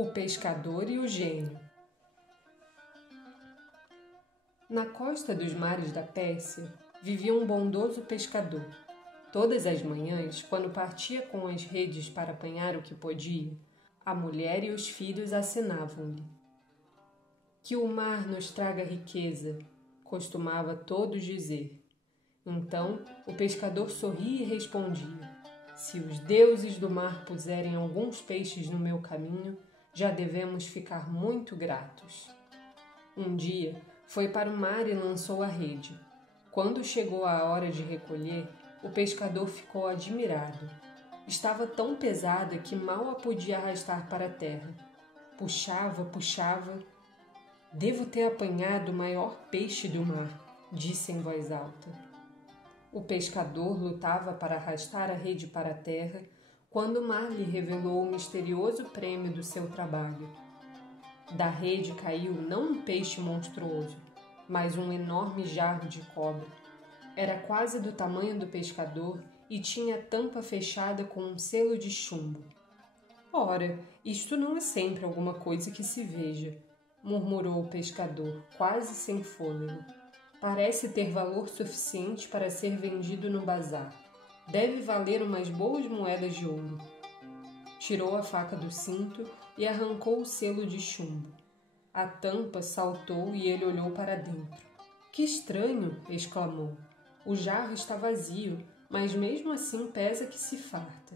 O pescador e o gênio. Na costa dos mares da Pérsia vivia um bondoso pescador. Todas as manhãs, quando partia com as redes para apanhar o que podia, a mulher e os filhos acenavam-lhe. Que o mar nos traga riqueza, costumava todos dizer. Então o pescador sorria e respondia: se os deuses do mar puserem alguns peixes no meu caminho, já devemos ficar muito gratos. Um dia foi para o mar e lançou a rede. Quando chegou a hora de recolher, o pescador ficou admirado. Estava tão pesada que mal a podia arrastar para a terra. Puxava. Devo ter apanhado o maior peixe do mar, disse em voz alta. O pescador lutava para arrastar a rede para a terra, quando o mar lhe revelou o misterioso prêmio do seu trabalho. Da rede caiu não um peixe monstruoso, mas um enorme jarro de cobre. Era quase do tamanho do pescador e tinha a tampa fechada com um selo de chumbo. Ora, isto não é sempre alguma coisa que se veja, murmurou o pescador, quase sem fôlego. Parece ter valor suficiente para ser vendido no bazar. Deve valer umas boas moedas de ouro. Tirou a faca do cinto e arrancou o selo de chumbo. A tampa saltou e ele olhou para dentro. Que estranho! Exclamou. O jarro está vazio, mas mesmo assim pesa que se farta.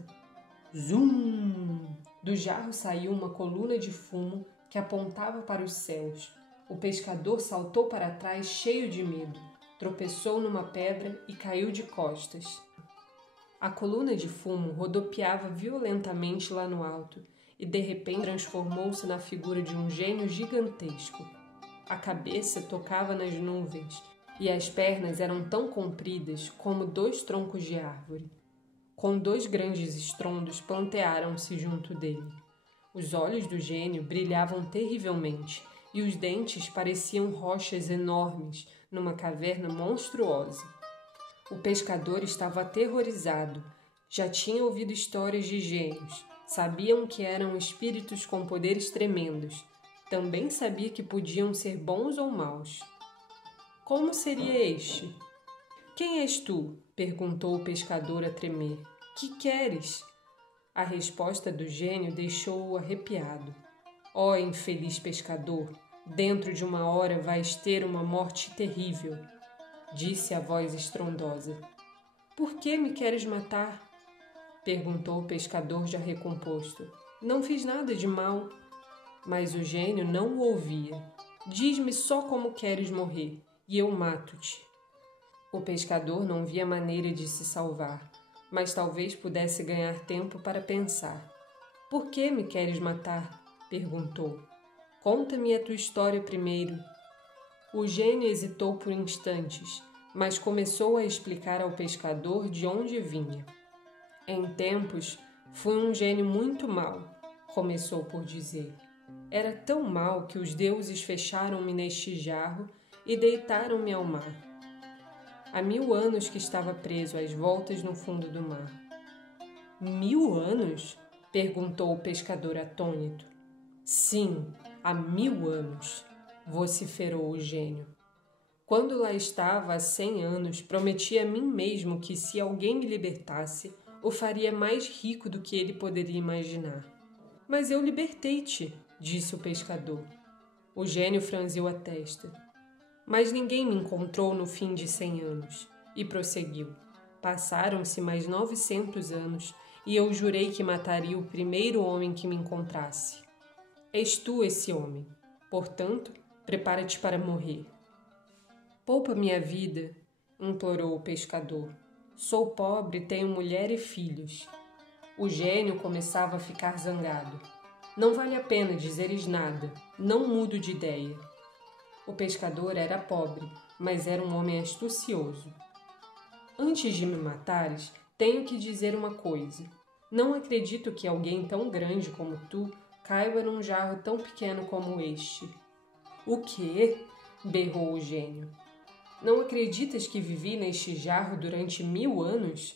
Zum! Do jarro saiu uma coluna de fumo que apontava para os céus. O pescador saltou para trás cheio de medo, tropeçou numa pedra e caiu de costas. A coluna de fumo rodopiava violentamente lá no alto e de repente transformou-se na figura de um gênio gigantesco. A cabeça tocava nas nuvens e as pernas eram tão compridas como 2 troncos de árvore. Com 2 grandes estrondos plantearam-se junto dele. Os olhos do gênio brilhavam terrivelmente e os dentes pareciam rochas enormes numa caverna monstruosa. O pescador estava aterrorizado. Já tinha ouvido histórias de gênios. Sabiam que eram espíritos com poderes tremendos. Também sabia que podiam ser bons ou maus. Como seria este? Quem és tu? Perguntou o pescador a tremer. Que queres? A resposta do gênio deixou-o arrepiado. Ó infeliz pescador, dentro de uma hora vais ter uma morte terrível, disse a voz estrondosa. Por que me queres matar? Perguntou o pescador já recomposto. Não fiz nada de mal. Mas o gênio não o ouvia. Diz-me só como queres morrer, e eu mato-te. O pescador não via maneira de se salvar, mas talvez pudesse ganhar tempo para pensar. Por que me queres matar? Perguntou. Conta-me a tua história primeiro. O gênio hesitou por instantes, mas começou a explicar ao pescador de onde vinha. Em tempos, fui um gênio muito mau, começou por dizer. Era tão mau que os deuses fecharam-me neste jarro e deitaram-me ao mar. Há 1000 anos que estava preso às voltas no fundo do mar. 1000 anos? Perguntou o pescador atônito. Sim, há 1000 anos, vociferou o gênio. Quando lá estava há 100 anos, prometi a mim mesmo que se alguém me libertasse, o faria mais rico do que ele poderia imaginar. Mas eu libertei-te, disse o pescador. O gênio franziu a testa. Mas ninguém me encontrou no fim de 100 anos, e prosseguiu. Passaram-se mais 900 anos, e eu jurei que mataria o primeiro homem que me encontrasse. És tu esse homem. Portanto, prepara-te para morrer. Poupa minha vida, implorou o pescador. Sou pobre, tenho mulher e filhos. O gênio começava a ficar zangado. Não vale a pena dizeres nada, não mudo de ideia. O pescador era pobre, mas era um homem astucioso. Antes de me matares, tenho que dizer uma coisa. Não acredito que alguém tão grande como tu caiba num jarro tão pequeno como este. O quê? Berrou o gênio. Não acreditas que vivi neste jarro durante 1000 anos?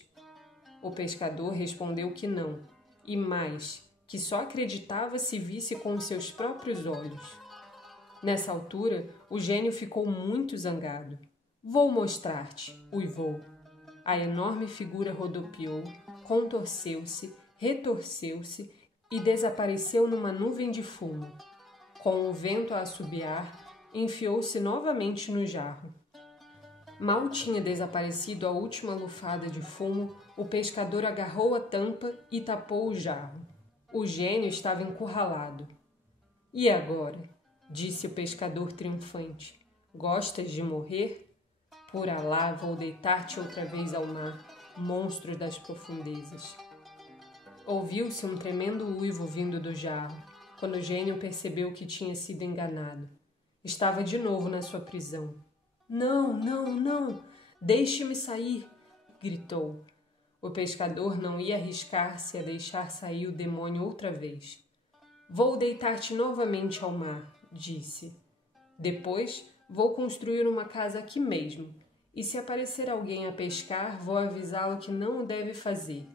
O pescador respondeu que não, e mais, que só acreditava se visse com seus próprios olhos. Nessa altura, o gênio ficou muito zangado. "Vou mostrar-te", uivou. A enorme figura rodopiou, contorceu-se, retorceu-se e desapareceu numa nuvem de fumo. Com o vento a assobiar, enfiou-se novamente no jarro. Mal tinha desaparecido a última lufada de fumo, o pescador agarrou a tampa e tapou o jarro. O gênio estava encurralado. "E agora?", disse o pescador triunfante. "Gostas de morrer? Por Alá, vou deitar-te outra vez ao mar, monstro das profundezas." Ouviu-se um tremendo uivo vindo do jarro, quando o gênio percebeu que tinha sido enganado. Estava de novo na sua prisão. "Não, não, não! Deixe-me sair!", gritou. O pescador não ia arriscar-se a deixar sair o demônio outra vez. "Vou deitar-te novamente ao mar", disse. "Depois vou construir uma casa aqui mesmo, e se aparecer alguém a pescar, vou avisá-lo que não o deve fazer.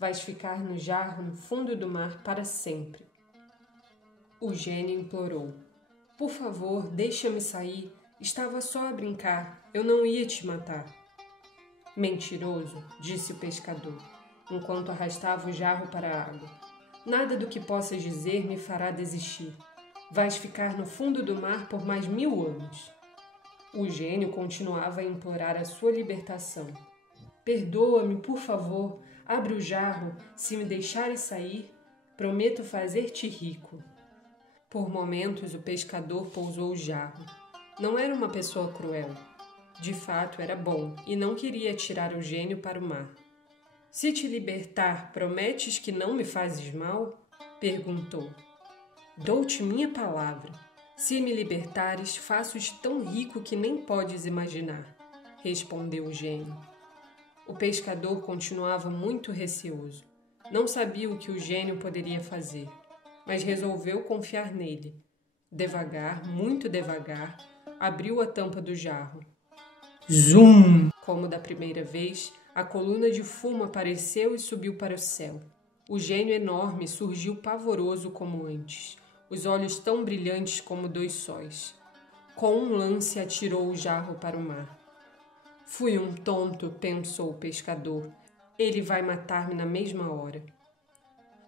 Vais ficar no jarro no fundo do mar para sempre." O gênio implorou. "Por favor, deixa-me sair. Estava só a brincar. Eu não ia te matar." "Mentiroso", disse o pescador, enquanto arrastava o jarro para a água. "Nada do que possas dizer me fará desistir. Vais ficar no fundo do mar por mais 1000 anos." O gênio continuava a implorar a sua libertação. "Perdoa-me, por favor. Abre o jarro. Se me deixares sair, prometo fazer-te rico." Por momentos, o pescador pousou o jarro. Não era uma pessoa cruel. De fato, era bom e não queria tirar o gênio para o mar. "Se te libertar, prometes que não me fazes mal?", perguntou. "Dou-te minha palavra. Se me libertares, faço-te tão rico que nem podes imaginar", respondeu o gênio. O pescador continuava muito receoso. Não sabia o que o gênio poderia fazer, mas resolveu confiar nele. Devagar, muito devagar, abriu a tampa do jarro. Zum! Como da primeira vez, a coluna de fumo apareceu e subiu para o céu. O gênio enorme surgiu pavoroso como antes, os olhos tão brilhantes como 2 sóis. Com um lance atirou o jarro para o mar. "Fui um tonto", pensou o pescador. "Ele vai matar-me na mesma hora."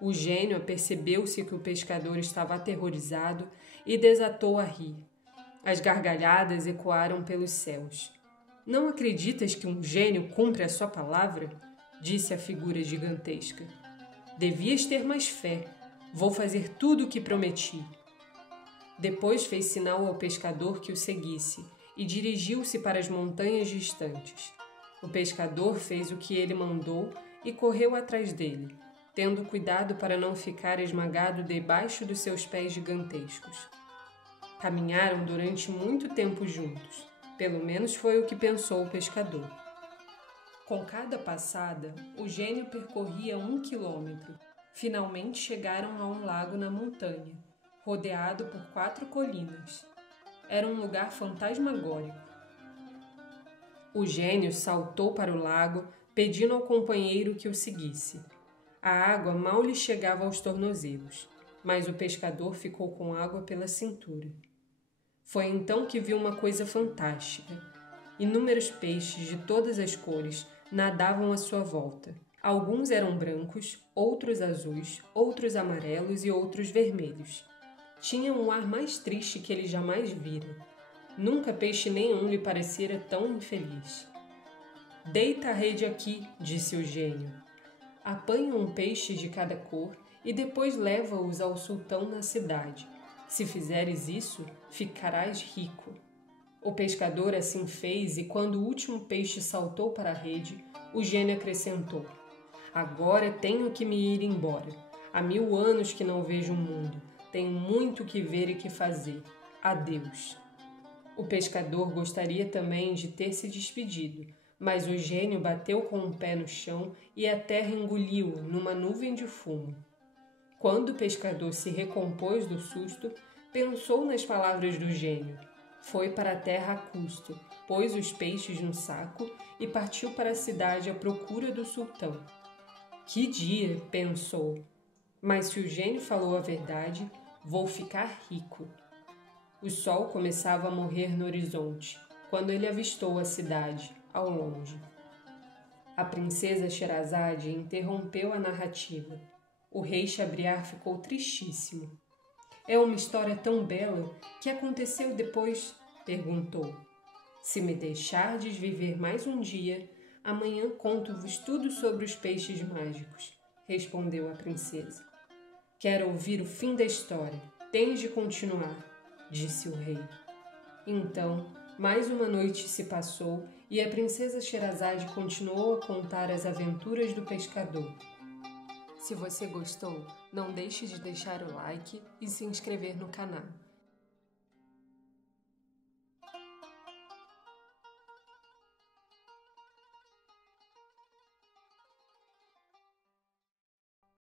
O gênio apercebeu-se que o pescador estava aterrorizado e desatou a rir. As gargalhadas ecoaram pelos céus. "Não acreditas que um gênio cumpre a sua palavra?", disse a figura gigantesca. "Devias ter mais fé. Vou fazer tudo o que prometi." Depois fez sinal ao pescador que o seguisse e dirigiu-se para as montanhas distantes. O pescador fez o que ele mandou e correu atrás dele, tendo cuidado para não ficar esmagado debaixo dos seus pés gigantescos. Caminharam durante muito tempo juntos, pelo menos foi o que pensou o pescador. Com cada passada, o gênio percorria 1 quilômetro. Finalmente chegaram a um lago na montanha, rodeado por 4 colinas. Era um lugar fantasmagórico. O gênio saltou para o lago, pedindo ao companheiro que o seguisse. A água mal lhe chegava aos tornozelos, mas o pescador ficou com água pela cintura. Foi então que viu uma coisa fantástica. Inúmeros peixes de todas as cores nadavam à sua volta. Alguns eram brancos, outros azuis, outros amarelos e outros vermelhos. Tinham um ar mais triste que ele jamais vira. Nunca peixe nenhum lhe parecera tão infeliz. "Deita a rede aqui", disse o gênio. "Apanha um peixe de cada cor e depois leva-os ao sultão na cidade. Se fizeres isso, ficarás rico." O pescador assim fez e quando o último peixe saltou para a rede, o gênio acrescentou: "Agora tenho que me ir embora. Há 1000 anos que não vejo o mundo. Tenho muito que ver e que fazer. Adeus." O pescador gostaria também de ter se despedido, mas o gênio bateu com o pé no chão e a terra engoliu-o numa nuvem de fumo. Quando o pescador se recompôs do susto, pensou nas palavras do gênio. Foi para a terra a custo, pôs os peixes no saco e partiu para a cidade à procura do sultão. "Que dia!", pensou. Mas se o gênio falou a verdade, vou ficar rico. O sol começava a morrer no horizonte, quando ele avistou a cidade, ao longe. A princesa Sherazade interrompeu a narrativa. O rei Shahryar ficou tristíssimo. É uma história tão bela. Que aconteceu depois? Perguntou. Se me deixardes viver mais um dia, amanhã conto-vos tudo sobre os peixes mágicos, respondeu a princesa. Quero ouvir o fim da história. Tens de continuar, disse o rei. Então, mais uma noite se passou e a princesa Sherazade continuou a contar as aventuras do pescador. Se você gostou, não deixe de deixar o like e se inscrever no canal.